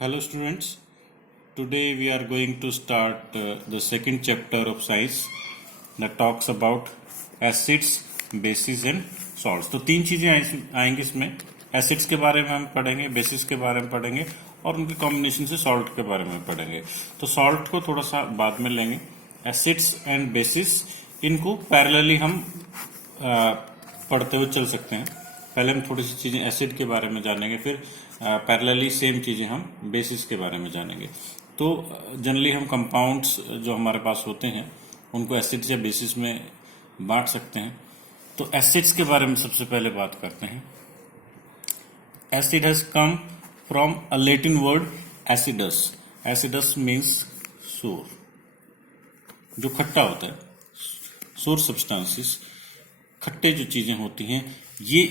Hello students, today we are going to start the second chapter of science that talks about acids, bases and salts. तो तीन चीजें आएंगी इसमें. Acids के बारे में हम पढ़ेंगे, बेसिस के बारे में पढ़ेंगे और उनके कॉम्बिनेशन से सॉल्ट के बारे में पढ़ेंगे. तो सॉल्ट को थोड़ा सा बाद में लेंगे. एसिड्स एंड बेसिस इनको पैरेलली हम पढ़ते हुए चल सकते हैं. पहले हम थोड़ी सी चीजें एसिड के बारे में जानेंगे, फिर पैरेलली सेम चीजें हम बेसिस के बारे में जानेंगे. तो जनरली हम कंपाउंड्स जो हमारे पास होते हैं उनको एसिड्स या बेसिस में बांट सकते हैं. तो एसिड्स के बारे में सबसे पहले बात करते हैं. Acid has come from a Latin word acidus. Acidus means सोर, जो खट्टा होता है. सोर सब्सटेंसेस, खट्टे जो चीजें होती हैं, ये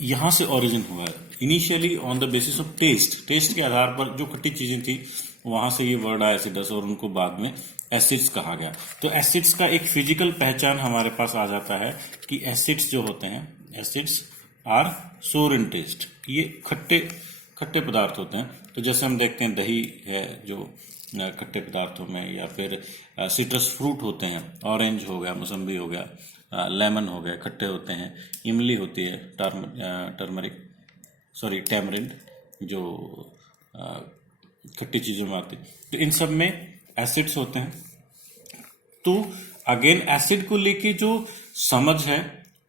यहां से ओरिजिन हुआ है. Initially on the basis of taste के आधार पर जो खट्टी चीजें थी वहां से ये वर्ड आया एसिडस और उनको बाद में एसिड्स कहा गया. तो एसिड्स का एक फिजिकल पहचान हमारे पास आ जाता है कि एसिड्स जो होते हैं, एसिड्स आर सोर इन टेस्ट. ये खट्टे पदार्थ होते हैं. तो जैसे हम देखते हैं दही है जो खट्टे पदार्थों में, या फिर सिट्रस फ्रूट होते हैं, ऑरेंज हो गया, मौसम्बी हो गया, लेमन हो गया, खट्टे होते हैं. इमली होती है, टैमरिंड, जो खट्टी चीजों में आती है. तो इन सब में एसिड्स होते हैं. तो अगेन एसिड को लेके जो समझ है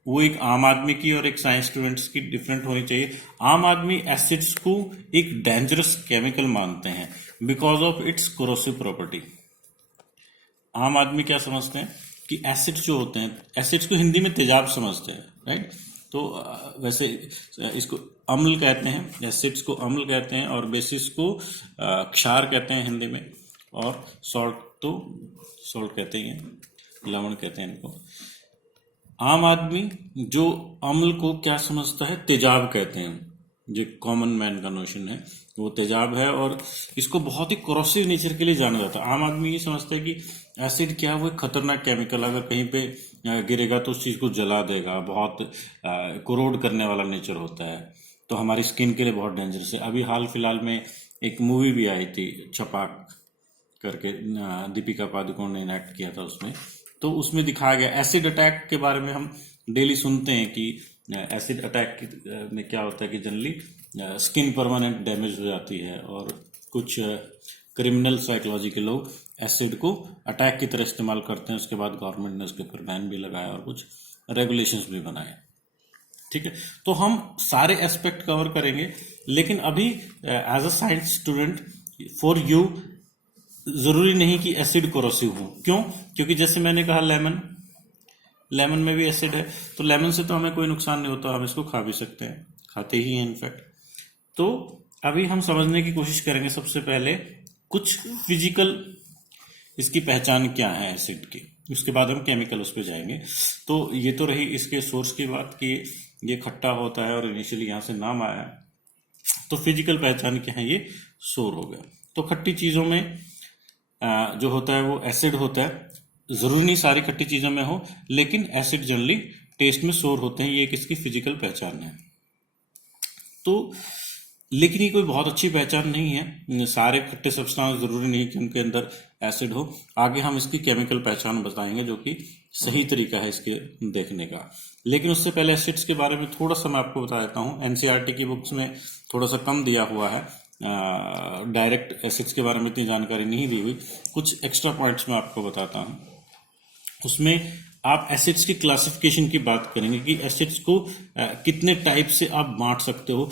वो एक आम आदमी की और एक साइंस स्टूडेंट्स की डिफरेंट होनी चाहिए. आम आदमी एसिड्स को एक डेंजरस केमिकल मानते हैं because of its corrosive property. आम आदमी क्या समझते हैं कि एसिड्स जो होते हैं, एसिड्स को हिंदी में तेजाब समझते हैं, राइट. तो वैसे इसको अम्ल कहते हैं, एसिड्स को अम्ल कहते हैं, और बेसिस को क्षार कहते हैं हिंदी में, और सॉल्ट कहते हैं, लवण कहते हैं इनको. आम आदमी जो अम्ल को क्या समझता है, तेजाब कहते हैं. जो कॉमन मैन का नोशन है वो तेजाब है, और इसको बहुत ही कोरोसिव नेचर के लिए जाना जाता है. आम आदमी ये समझता है कि एसिड क्या है, वो एक खतरनाक केमिकल, अगर कहीं पे गिरेगा तो उस चीज को जला देगा, बहुत कोरोड करने वाला नेचर होता है, तो हमारी स्किन के लिए बहुत डेंजरस है. अभी हाल फिलहाल में एक मूवी भी आई थी, छपाक करके, दीपिका पादुकोण ने इनेक्ट किया था उसमें. तो उसमें दिखाया गया एसिड अटैक के बारे में. हम डेली सुनते हैं कि एसिड अटैक में क्या होता है कि जनरली स्किन परमानेंट डैमेज हो जाती है, और कुछ क्रिमिनल साइकोलॉजी के लोग एसिड को अटैक की तरह इस्तेमाल करते हैं. उसके बाद गवर्नमेंट ने उसके ऊपर बैन भी लगाया और कुछ रेगुलेशंस भी बनाए. ठीक है, तो हम सारे एस्पेक्ट कवर करेंगे, लेकिन अभी as a science student for you जरूरी नहीं कि एसिड कोरोसिव हो. क्यों? क्योंकि जैसे मैंने कहा लेमन में भी एसिड है, तो लेमन से तो हमें कोई नुकसान नहीं होता, हम इसको खा भी सकते हैं, खाते ही हैं इनफैक्ट. तो अभी हम समझने की कोशिश करेंगे सबसे पहले कुछ फिजिकल इसकी पहचान क्या है एसिड की, उसके बाद हम केमिकल उस पर जाएंगे. तो ये तो रही इसके सोर्स की बात कि ये खट्टा होता है और इनिशियली यहाँ से नाम आया. तो फिजिकल पहचान क्या है, ये सोर हो गया. तो खट्टी चीजों में जो होता है वो एसिड होता है. जरूरी नहीं सारी खट्टी चीजों में हो, लेकिन एसिड जनरली टेस्ट में सोर होते हैं. ये किसकी फिजिकल पहचान है. तो लेकिन ये कोई बहुत अच्छी पहचान नहीं है. सारे खट्टे सब्सटेंस जरूरी नहीं कि उनके अंदर एसिड हो. आगे हम इसकी केमिकल पहचान बताएंगे जो कि सही तरीका है इसके देखने का. लेकिन उससे पहले एसिड्स के बारे में थोड़ा सा मैं आपको बता देता हूँ. एनसीईआरटी की बुक्स में थोड़ा सा कम दिया हुआ है, डायरेक्ट एसिड्स के बारे में इतनी जानकारी नहीं दी हुई. कुछ एक्स्ट्रा पॉइंट्स मैं आपको बताता हूँ. उसमें आप एसिड्स की क्लासिफिकेशन की बात करेंगे कि एसिड्स को कितने टाइप से आप बांट सकते हो.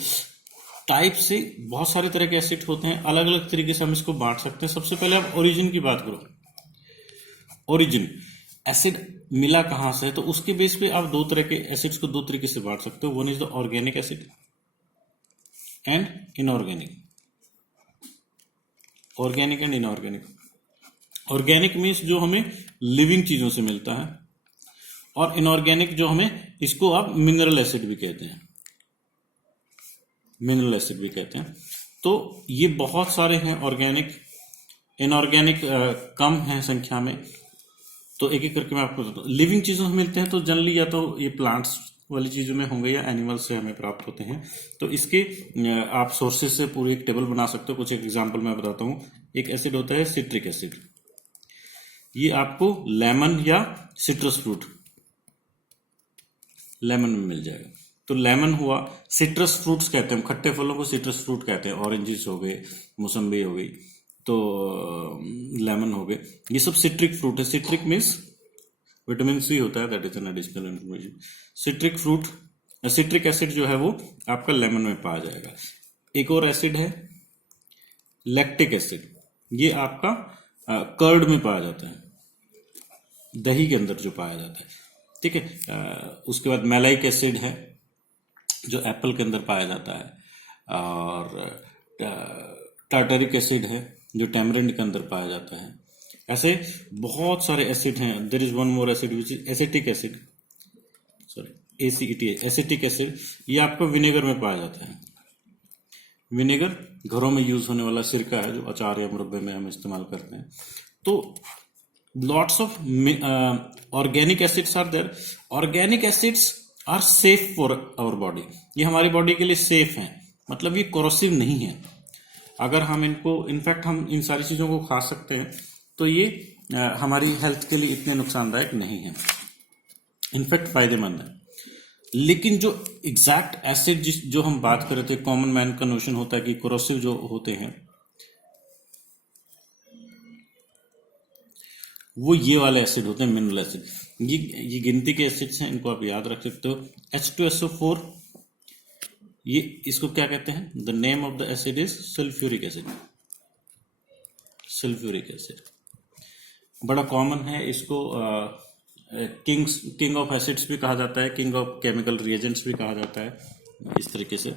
टाइप से बहुत सारे तरह के एसिड होते हैं, अलग अलग तरीके से हम इसको बांट सकते हैं. सबसे पहले आप ओरिजिन की बात करो. ओरिजिन, एसिड मिला कहां से है, तो उसके बेस पे आप दो तरह के एसिड्स को दो तरीके से बांट सकते हो. One is the organic acid and inorganic. Organic and inorganic. Organic means जो हमें लिविंग चीजों से मिलता है, और इनऑर्गेनिक जो हमें, इसको आप मिनरल एसिड भी कहते हैं. मिनरल एसिड भी कहते हैं. तो ये बहुत सारे हैं. ऑर्गेनिक, इनऑर्गेनिक कम है संख्या में. तो एक एक करके मैं आपको बताता हूँ. लिविंग चीजों से मिलते हैं तो जनरली या तो ये प्लांट्स वाली चीज़ों में होंगे या एनिमल से हमें प्राप्त होते हैं। तो इसके आप सोर्सेज से पूरी एक टेबल बना सकते हो। कुछ एक एग्जांपल मैं बताता हूँ। एक एसिड होता है सिट्रिक एसिड, ये आपको लेमन या सिट्रस फ्रूट, लेमन में मिल जाएगा। तो लेमन हुआ, सिट्रस फ्रूट्स कहते हैं, खट्टे फलों को सिट्रस फ्रूट कहते हैं। ऑरेंजेस हो गए, मौसम्बी हो गई, तो लेमन हो गए, ये सब सिट्रिक फ्रूट है। सिट्रिक मीन्स विटामिन सी होता है, that is an additional information. Citric fruit, citric acid जो है वो आपका लेमन में पाया जाएगा। एक और एसिड है लैक्टिक एसिड, ये आपका कर्ड में पाया जाता है, दही के अंदर जो पाया जाता है, ठीक है। उसके बाद मैलाइक एसिड है जो एप्पल के अंदर पाया जाता है, और टार्टरिक एसिड है जो टैमरिंड के अंदर पाया जाता है। ऐसे बहुत सारे एसिड हैं। There is one more acid which is acetic acid, sorry ACET, acetic acid, ये आपको विनेगर में पाया जाता है। विनेगर घरों में यूज होने वाला सिरका है जो अचार या मुरब्बे में हम इस्तेमाल करते हैं। तो lots of organic acids are there. Organic acids are safe for our body, ये हमारी बॉडी के लिए सेफ हैं, मतलब ये कोरोसिव नहीं है। अगर हम इनको, इनफैक्ट हम इन सारी चीज़ों को खा सकते हैं, तो ये हमारी हेल्थ के लिए इतने नुकसानदायक नहीं है, इनफैक्ट फायदेमंद है। लेकिन जो एग्जैक्ट एसिड जो हम बात कर रहे थे, कॉमन मैन का नोशन होता है कि कोरोसिव जो होते हैं, वो ये वाले एसिड होते हैं, मिनरल एसिड। ये गिनती के एसिड्स हैं, इनको आप याद रख सकते हो। H2SO4, ये इसको क्या कहते हैं? The name of the acid is sulphuric acid. Sulphuric acid बड़ा कॉमन है, इसको किंग ऑफ एसिड्स भी कहा जाता है, किंग ऑफ केमिकल रिएजेंट्स भी कहा जाता है, इस तरीके से।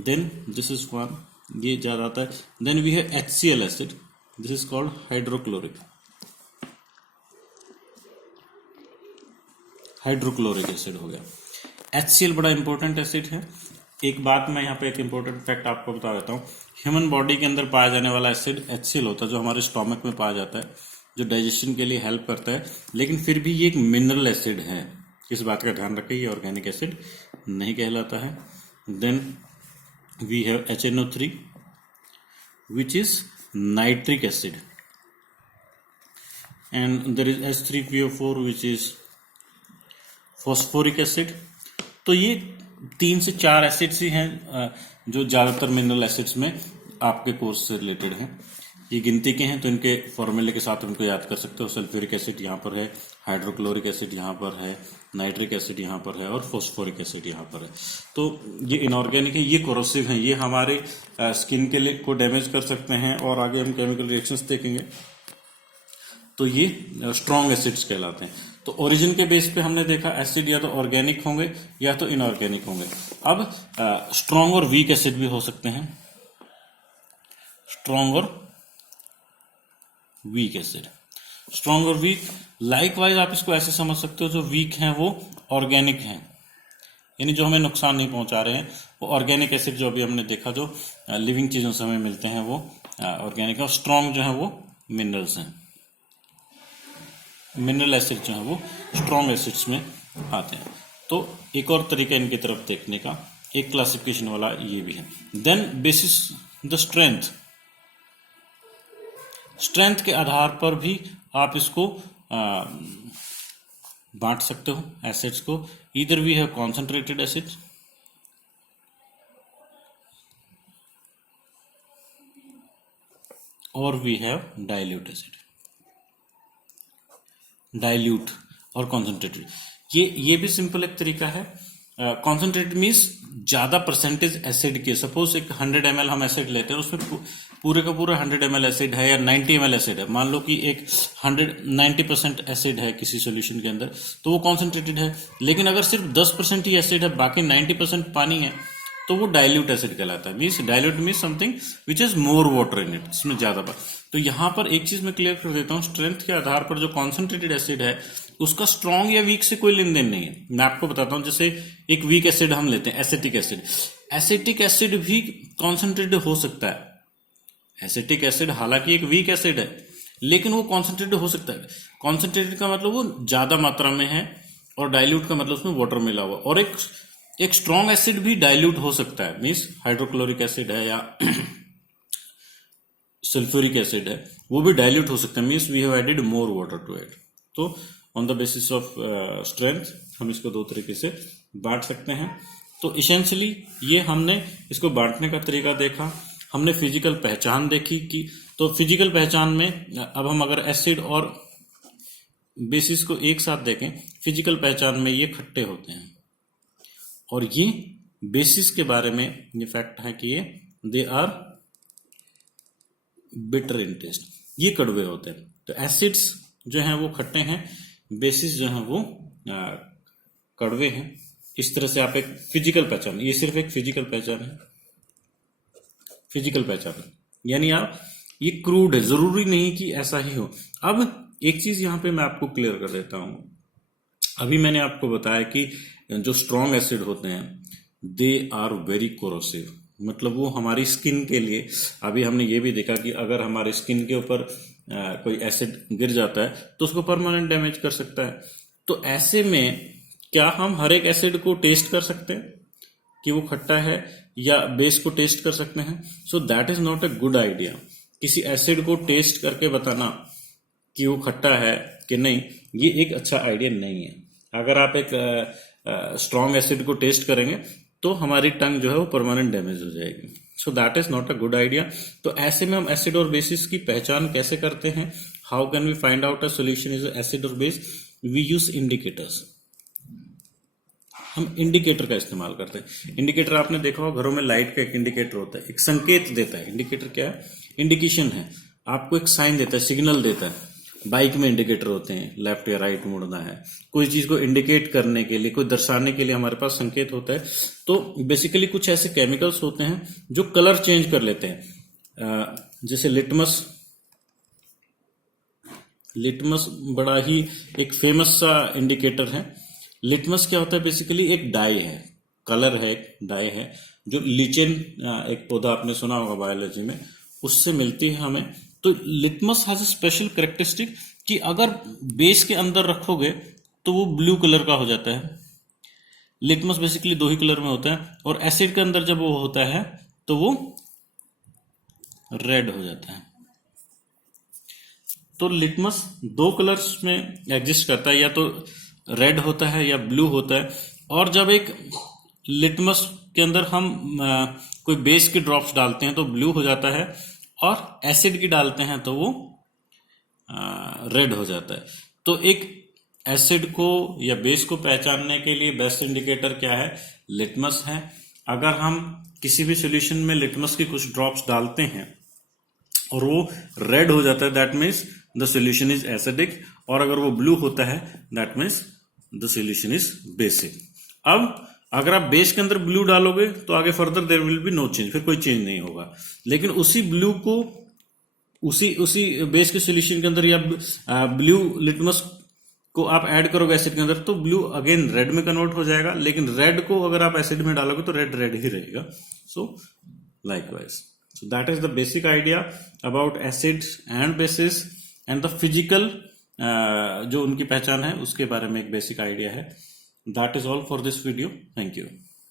देन दिस इज वन, ये ज्यादा आता है। Then we have HCl acid, this is called hydrochloric acid हो गया। HCl बड़ा इंपॉर्टेंट एसिड है। एक बात मैं यहाँ पे एक इंपॉर्टेंट फैक्ट आपको बता देता हूँ। ह्यूमन बॉडी के अंदर पाया जाने वाला एसिड HCl होता है, जो हमारे स्टोमक में पाया जाता है, जो डाइजेशन के लिए हेल्प करता है। लेकिन फिर भी ये एक मिनरल एसिड है, इस बात का ध्यान रखें, ये ऑर्गेनिक एसिड नहीं कहलाता है। Then we have HNO3 which is nitric acid, and there is H3PO4 which is phosphoric acid. तो ये 3 से 4 एसिड्स ही हैं जो ज़्यादातर मिनरल एसिड्स में आपके कोर्स से रिलेटेड हैं। ये गिनती के हैं, तो इनके फॉर्मूले के साथ इनको याद कर सकते हो। सल्फ्यूरिक एसिड यहाँ पर है, हाइड्रोक्लोरिक एसिड यहाँ पर है, नाइट्रिक एसिड यहाँ पर है, और फॉस्फोरिक एसिड यहाँ पर है। तो ये इनऑर्गेनिक है, ये कोरोसिव हैं, ये हमारे स्किन के लिए को डैमेज कर सकते हैं, और आगे हम केमिकल रिएक्शंस देखेंगे। तो ये स्ट्रॉन्ग एसिड्स कहलाते हैं। तो ओरिजिन के बेस पे हमने देखा एसिड या तो ऑर्गेनिक होंगे या तो इनऑर्गेनिक होंगे। अब स्ट्रॉन्ग और वीक एसिड भी हो सकते हैं, स्ट्रॉन्ग और वीक एसिड। स्ट्रॉन्ग और वीक, लाइकवाइज आप इसको ऐसे समझ सकते हो, जो वीक हैं वो ऑर्गेनिक हैं, यानी जो हमें नुकसान नहीं पहुंचा रहे हैं, वो ऑर्गेनिक एसिड जो अभी हमने देखा जो लिविंग चीजों से हमें मिलते हैं वो ऑर्गेनिक है। और स्ट्रॉन्ग जो है वो मिनरल्स हैं, मिनरल एसिड जो है वो स्ट्रॉन्ग एसिड्स में आते हैं। तो एक और तरीका इनकी तरफ देखने का, एक क्लासिफिकेशन वाला ये भी है। Then basis the strength, strength के आधार पर भी आप इसको बांट सकते हो एसिड्स को। इधर वी हैव कॉन्सेंट्रेटेड एसिड और we have dilute acid. Dilute और कॉन्सेंट्रेटेड, ये भी सिंपल एक तरीका है। कॉन्सेंट्रेटेड मीन्स ज्यादा परसेंटेज एसिड के, सपोज एक 100 ml हम एसिड लेते हैं, उसमें पूरे का पूरा 100 ml एसिड है या 90 ml एसिड है। मान लो कि एक 90% एसिड है किसी सॉल्यूशन के अंदर, तो वो कॉन्सेंट्रेटेड है। लेकिन अगर सिर्फ 10% ही एसिड है, बाकी 90% पानी है, तो वो डाइल्यूट एसिड कहलाता है। Means dilute means something which is more water in it, इसमें ज्यादा बात। तो यहाँ पर एक चीज मैं क्लियर कर देता हूँ, स्ट्रेंथ के आधार पर जो कॉन्सेंट्रेटेड एसिड है उसका स्ट्रॉन्ग या वीक से कोई लेन देन नहीं है। मैं आपको बताता हूँ, जैसे एक वीक एसिड हम लेते हैं, एसिटिक एसिड। एसिटिक एसिड भी कॉन्सेंट्रेटेड हो सकता है। एसिटिक एसिड हालांकि एक वीक एसिड है, लेकिन वो कॉन्सेंट्रेटेड हो सकता है। कॉन्सेंट्रेटेड का मतलब वो ज्यादा मात्रा में है और डाइल्यूट का मतलब उसमें वाटर मिला हुआ, और एक स्ट्रॉन्ग एसिड भी डाइल्यूट हो सकता है, मीन्स हाइड्रोक्लोरिक एसिड है या सल्फ्यूरिक एसिड है, वो भी डाइल्यूट हो सकता है, means we have added more water to it. तो on the basis of strength हम इसको दो तरीके से बांट सकते हैं। तो इसेंशियली ये हमने इसको बांटने का तरीका देखा, हमने फिजिकल पहचान देखी कि, तो फिजिकल पहचान में अब हम अगर एसिड और बेसिस को एक साथ देखें, फिजिकल पहचान में ये खट्टे होते हैं, और ये बेसिस के बारे में ये फैक्ट है कि ये they are bitter in taste, ये कड़वे होते हैं। तो एसिड्स जो हैं वो खट्टे हैं, बेसिस जो हैं वो कड़वे हैं। इस तरह से आप एक फिजिकल पहचान, ये सिर्फ एक फिजिकल पहचान है, फिजिकल पहचान यानी आप ये क्रूड है, जरूरी नहीं कि ऐसा ही हो। अब एक चीज यहां पे मैं आपको क्लियर कर देता हूं, अभी मैंने आपको बताया कि जो स्ट्रॉन्ग एसिड होते हैं दे आर वेरी कोरोसिव, मतलब वो हमारी स्किन के लिए, अभी हमने ये भी देखा कि अगर हमारे स्किन के ऊपर कोई एसिड गिर जाता है तो उसको परमानेंट डैमेज कर सकता है। तो ऐसे में क्या हम हर एक एसिड को टेस्ट कर सकते हैं कि वो खट्टा है, या बेस को टेस्ट कर सकते हैं? So that is not a good idea. किसी एसिड को टेस्ट करके बताना कि वो खट्टा है कि नहीं, ये एक अच्छा आइडिया नहीं है। अगर आप एक स्ट्रॉन्ग एसिड को टेस्ट करेंगे तो हमारी टंग जो है वो परमानेंट डैमेज हो जाएगी। So that is not a good idea. तो ऐसे में हम एसिड और बेसिस की पहचान कैसे करते हैं? How can we find out a solution is acid और बेस? We use indicators. हम इंडिकेटर का इस्तेमाल करते हैं। इंडिकेटर आपने देखा होगा, घरों में लाइट का एक इंडिकेटर होता है, एक संकेत देता है। इंडिकेटर क्या है? इंडिकेशन है, आपको एक साइन देता है, सिग्नल देता है। बाइक में इंडिकेटर होते हैं, लेफ्ट या राइट मुड़ना है, कोई चीज को इंडिकेट करने के लिए, कोई दर्शाने के लिए हमारे पास संकेत होता है। तो बेसिकली कुछ ऐसे केमिकल्स होते हैं जो कलर चेंज कर लेते हैं, जैसे लिटमस बड़ा ही एक फेमस सा इंडिकेटर है। लिटमस क्या होता है? बेसिकली एक डाई है, कलर है, एक डाई है जो लिचेन, एक पौधा आपने सुना होगा बायोलॉजी में, उससे मिलती है हमें। तो litmus has a special characteristic कि अगर बेस के अंदर रखोगे तो वो ब्लू कलर का हो जाता है। लिटमस बेसिकली दो ही कलर में होता है, और एसिड के अंदर जब वो होता है तो वो रेड हो जाता है। तो लिटमस दो कलर्स में एग्जिस्ट करता है, या तो रेड होता है या ब्लू होता है। और जब एक लिटमस के अंदर हम कोई बेस की ड्रॉप्स डालते हैं तो ब्लू हो जाता है, और एसिड की डालते हैं तो वो रेड हो जाता है। तो एक एसिड को या बेस को पहचानने के लिए बेस्ट इंडिकेटर क्या है? लिटमस है। अगर हम किसी भी सॉल्यूशन में लिटमस की कुछ ड्रॉप्स डालते हैं और वो रेड हो जाता है, that means the solution is acidic, और अगर वो ब्लू होता है that means the solution is basic. अब अगर आप बेस के अंदर ब्लू डालोगे तो आगे further there will be no change, फिर कोई चेंज नहीं होगा। लेकिन उसी ब्लू को उसी बेस के सॉल्यूशन के अंदर, या ब्लू लिटमस को आप ऐड करोगे एसिड के अंदर, तो ब्लू अगेन रेड में कन्वर्ट हो जाएगा। लेकिन रेड को अगर आप एसिड में डालोगे तो रेड रेड ही रहेगा। सो likewise, so that is the basic idea about acids and bases and the physical जो उनकी पहचान है उसके बारे में एक बेसिक आइडिया है। That is all for this video. Thank you.